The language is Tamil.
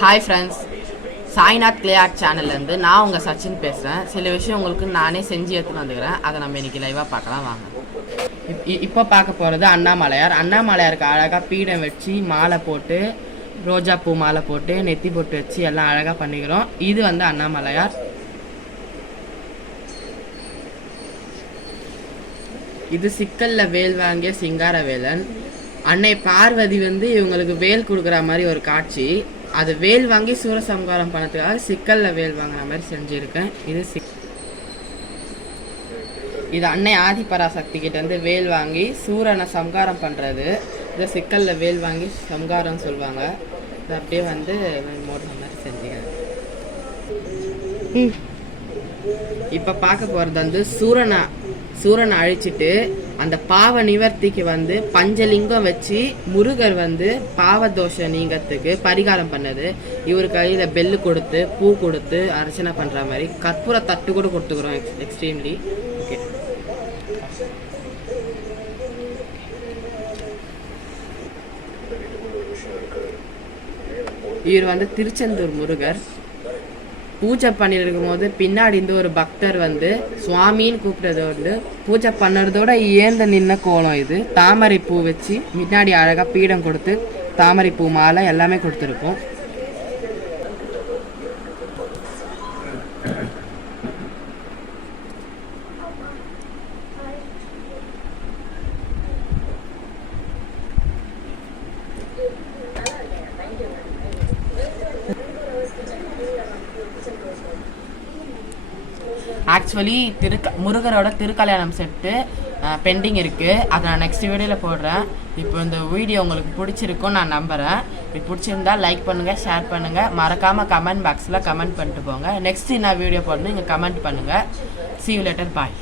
Hi friends, Sainath clay art சேனல்லேருந்து நான் உங்கள் சச்சின் பேசுகிறேன். சில விஷயம் உங்களுக்கு நானே செஞ்சு எடுத்துன்னு வந்துக்கிறேன். அதை நம்ம இன்றைக்கி லைவாக பார்க்கலாம் வாங்க. இப்போ பார்க்க போகிறது அண்ணாமலையாருக்கு அழகாக பீடம் வச்சு மாலை போட்டு, ரோஜா பூ மாலை போட்டு, நெத்தி போட்டு வச்சு எல்லாம் அழகாக பண்ணிக்கிறோம். இது வந்து அண்ணாமலையார். இது சிக்கலில் வேல் வாங்கிய சிங்கார வேலன். அன்னை பார்வதி வந்து இவங்களுக்கு வேல் கொடுக்குற மாதிரி ஒரு காட்சி. அது வேல் வாங்கி சூரசம்ஹாரம் பண்ணதுக்காக சிக்கலில் வேல் வாங்குற மாதிரி செஞ்சுருக்கேன். இது அன்னை ஆதிபராசக்தி கிட்டேருந்து வேல் வாங்கி சூரனை சம்ஹாரம் பண்ணுறது. இதை சிக்கலில் வேல் வாங்கி சம்ஹாரம் சொல்லுவாங்க. இது அப்படியே வந்து மோடுற மாதிரி செஞ்சுக்கிறேன். இப்போ பார்க்க போகிறது வந்து சூரனை அழிச்சிட்டு அந்த பாவ நிவர்த்திக்கு வந்து பஞ்சலிங்கம் வச்சு முருகர் வந்து பாவதோஷ நீங்கத்துக்கு பரிகாரம் பண்ணது. இவர் கையில் பெல்லு கொடுத்து பூ கொடுத்து அர்ச்சனை பண்ணுற மாதிரி கற்பூர தட்டு கூட கொடுத்துக்கிறோம். Extremely okay. இவர் வந்து திருச்செந்தூர் முருகர். பூஜை பண்ணிட்டு இருக்கும் போது பின்னாடி இருந்து ஒரு பக்தர் வந்து சுவாமின்னு கூப்பிட்டதோடு பூஜை பண்ணுறதோட ஏந்த நின்ன கோலம். இது தாமரை பூ வச்சு முன்னாடி அழகாக பீடம் கொடுத்து தாமரை பூ மாலை எல்லாமே கொடுத்துருக்கோம். ஆக்சுவலி முருகரோட திருக்கல்யாணம் செட்டு பெண்டிங் இருக்குது. அதை நான் நெக்ஸ்ட் வீடியோவில் போடுறேன். இப்போ இந்த வீடியோ உங்களுக்கு பிடிச்சிருக்கும் நான் நம்புகிறேன். இப்போ பிடிச்சிருந்தா லைக் பண்ணுங்கள், ஷேர் பண்ணுங்கள், மறக்காமல் கமெண்ட் பாக்ஸில் கமெண்ட் பண்ணிட்டு போங்க. நெக்ஸ்ட் நான் வீடியோ போடணும், நீங்கள் கமெண்ட் பண்ணுங்கள். See you later, bye.